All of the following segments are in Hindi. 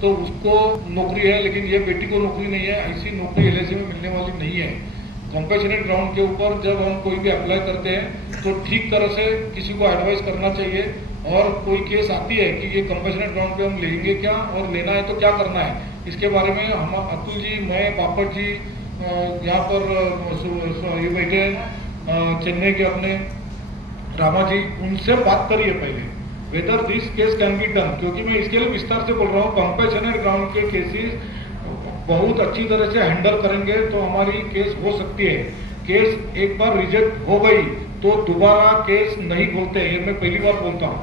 तो उसको नौकरी है, लेकिन ये बेटी को नौकरी नहीं है। ऐसी नौकरी एलआईसी में मिलने वाली नहीं है। कंपैशनेट ग्राउंड के ऊपर जब हम कोई भी अप्लाई करते हैं तो ठीक तरह से किसी को एडवाइस करना चाहिए, और कोई केस आती है कि ये कंपैशनेट ग्राउंड पे हम लेंगे क्या और लेना है तो क्या करना है, इसके बारे में हम अतुल जी, मैं, पापड़ जी यहाँ पर ये बैठे चेन्नई के अपने रामा जी, उनसे बात करिए पहले whether this case can be done, क्योंकि मैं इसके लिए विस्तार से बोल रहा हूँ। कंपैशनेट ग्राउंड के केसेस बहुत अच्छी तरह से हैंडल करेंगे तो हमारी केस हो सकती है। केस एक बार रिजेक्ट हो गई तो दोबारा केस नहीं खोलते, ये मैं पहली बार बोलता हूँ।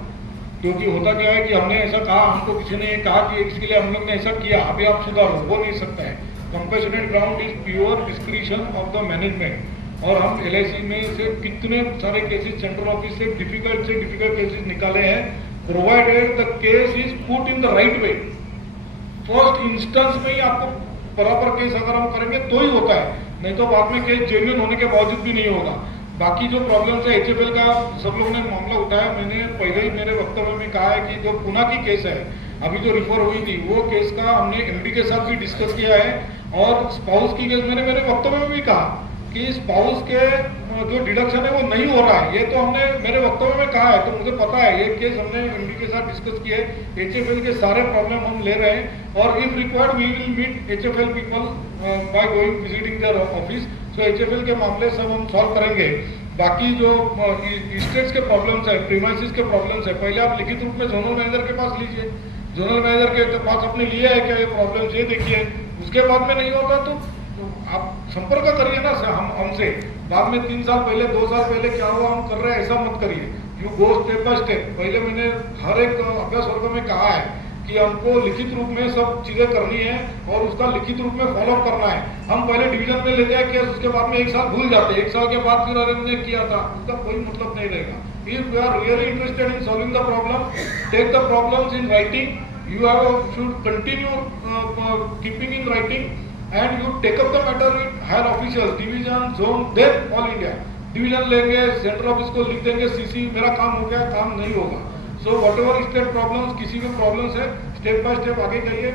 क्योंकि होता क्या है कि हमने ऐसा कहा, हमको किसी ने ये कहा कि इसके लिए हम लोग ने ऐसा किया, अभी आप सुधारो, हो नहीं सकता है। Compassionate ground is pure discretion of the management. और हम एलआईसी में से कितने सारे केसेस सेंट्रल ऑफिस से डिफिकल्ट केसेस निकाले हैं, provided the case is put in the right way. First instance में ही आपको बराबर केस अगर हम करेंगे तो ही होता है, नहीं तो बाद में केस जेन्युइन होने के बावजूद भी नहीं होगा। बाकी जो प्रॉब्लम्स है एचएफएल का सब लोगों ने मामला उठाया, मैंने पहले ही मेरे वक्तव्य में कहा है कि जो पुणे की केस है अभी जो रिफर हुई थी, वो केस का हमने एमडी के साथ भी डिस्कस किया है। और स्पाउस की केस मैंने मेरे वक्तव्य में भी कहा कि स्पाउस के जो डिडक्शन है वो नहीं हो रहा है, ये तो हमने मेरे वक्तव्य में कहा है, तो मुझे पता है ये केस हमने एमडी के साथ डिस्कस किए। एचएफएल के सारे प्रॉब्लम हम ले रहे हैं और if required we will meet HFL people by going visiting their office. So HFL के मामले सब हम सॉल्व करेंगे। बाकी जो स्टेट्स के प्रॉब्लम्स है, प्रीमाइसिस के प्रॉब्लम्स है, पहले आप लिखित रूप में जोनल मैनेजर के पास लीजिए। जोनल मैनेजर के पास आपने लिया है क्या ये प्रॉब्लम्स, ये देखिए। उसके बाद में नहीं होता तो आप संपर्क करिए ना हमसे। बाद में 3 साल पहले 2 साल पहले क्या हुआ हम कर रहे हैं ऐसा मत करिए। You go step by step. पहले मैंने हर एक अभ्यास वर्ग में कहा है कि हमको लिखित रूप में सब चीजें करनी है और उसका लिखित रूप में फॉलो करना है। हम पहले डिवीजन में ले जाए केस, उसके बाद में 1 साल भूल जाते, 1 साल के बाद फिर अरे हमने किया था, उसका कोई मतलब नहीं रहेगा। If you are really interested in solving the problem, take the problems in writing. You should continue keeping in writing and you take up the matter with higher officials, division, zone, then all India. Division लेंगे, सेंट्रल ऑफिस को लिख देंगे सीसी, मेरा काम हो गया, काम नहीं होगा। So what ever state problems, किसी भी प्रॉब्लम्स है स्टेप बाय स्टेप आगे जाइए।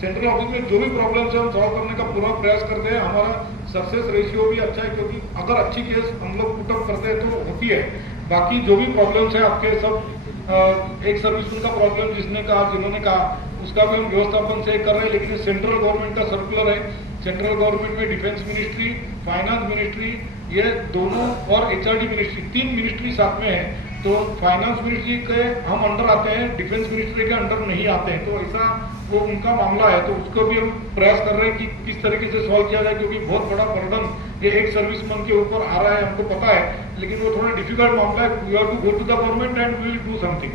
सेंट्रल ऑफिस में जो भी प्रॉब्लम्स है हम सॉल्व करने का पूरा प्रयास करते हैं। हमारा सक्सेस रेशियो भी अच्छा है, क्योंकि अगर अच्छी केस हम लोग पुटअप करते हैं तो होती है। बाकी जो भी प्रॉब्लम्स है आपके सब एक सर्विस का प्रॉब्लम जिन्होंने कहा उसका भी हम व्यवस्थापन से कर रहे हैं, लेकिन सेंट्रल गवर्नमेंट का सर्कुलर है। सेंट्रल गवर्नमेंट में डिफेंस मिनिस्ट्री, फाइनेंस मिनिस्ट्री, ये दोनों और एचआरडी मिनिस्ट्री, 3 मिनिस्ट्री साथ में है। तो फाइनेंस मिनिस्ट्री के हम अंडर आते हैं, डिफेंस मिनिस्ट्री के अंडर नहीं आते हैं। तो ऐसा वो उनका मामला है, तो उसको भी हम प्रयास कर रहे हैं कि किस तरीके से सॉल्व किया जाए, क्योंकि बहुत बड़ा बर्डन ये एक सर्विसमैन के ऊपर आ रहा है, हमको पता है, लेकिन वो थोड़ा डिफिकल्ट मामला है। We have to go to the government and we will do something.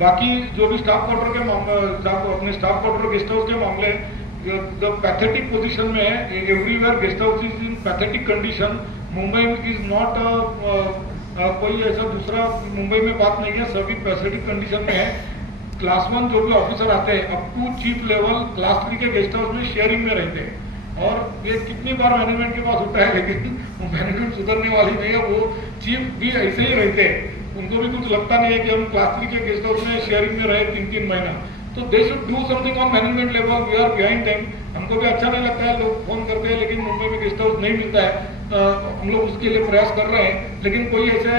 बाकी जो भी स्टाफ क्वार्टर के मामले, अपने स्टाफ क्वार्टर गेस्ट हाउस के मामले द पैथेटिक पोजीशन में है। Everywhere guest house is in pathetic condition. Mumbai is not कोई ऐसा दूसरा मुंबई में बात नहीं है, सभी पैथेटिक कंडीशन में है। क्लास 1 जो भी ऑफिसर आते हैं up to chief level class 3 के गेस्ट हाउस में शेयरिंग में रहते हैं। और ये कितनी बार मैनेजमेंट के पास होता है, लेकिन वो मैनेजमेंट सुधरने वाली नहीं है। वो चीफ भी ऐसे ही रहते हैं, उनको भी कुछ लगता नहीं है कि हम क्लास 3 के गेस्ट हाउस में शेयरिंग में रहे 3-3 महीना। तो they should do something on management level. We are behind them. हमको भी अच्छा नहीं लगता है, लोग फोन करते हैं लेकिन मुंबई में गेस्ट हाउस नहीं मिलता है। हम लोग उसके लिए प्रयास कर रहे हैं, लेकिन कोई ऐसे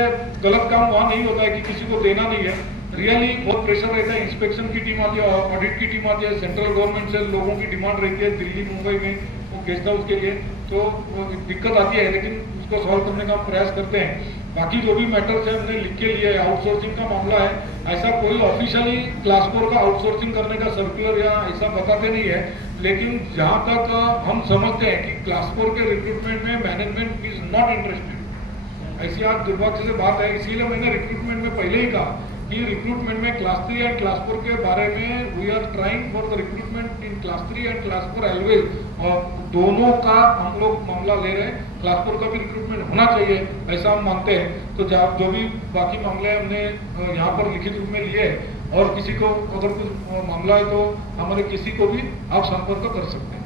गलत काम वहाँ नहीं होता है कि किसी को देना नहीं है। रियली बहुत प्रेशर रहता है, इंस्पेक्शन की टीम आती है, ऑडिट की टीम आती है, सेंट्रल गवर्नमेंट से लोगों की डिमांड रहती है दिल्ली मुंबई में वो गेस्ट हाउस के लिए, तो दिक्कत आती है, लेकिन उसको सॉल्व करने का प्रयास करते हैं। बाकी जो भी मैटर्स है हमने लिख के लिए, आउटसोर्सिंग का मामला है, ऐसा कोई ऑफिशियली क्लास 4 का आउटसोर्सिंग करने का सर्कुलर या ऐसा बताते नहीं है, लेकिन जहाँ तक हम समझते हैं कि क्लास 4 के रिक्रूटमेंट में मैनेजमेंट इज नॉट इंटरेस्टेड। ऐसी आज दुर्भाग्य से बात है, इसीलिए मैंने रिक्रूटमेंट में पहले ही कहा कि रिक्रूटमेंट में क्लास 3 एंड क्लास 4 के बारे में we are trying for the recruitment in class 3 and class 4 always, और दोनों का हम लोग मामला ले रहे हैं। क्लास 4 का भी रिक्रूटमेंट होना चाहिए ऐसा हम मानते हैं। तो जो भी बाकी मामले हमने यहाँ पर लिखित रूप में लिए, और किसी को अगर कुछ मामला है तो हमारे किसी को भी आप संपर्क कर सकते हैं।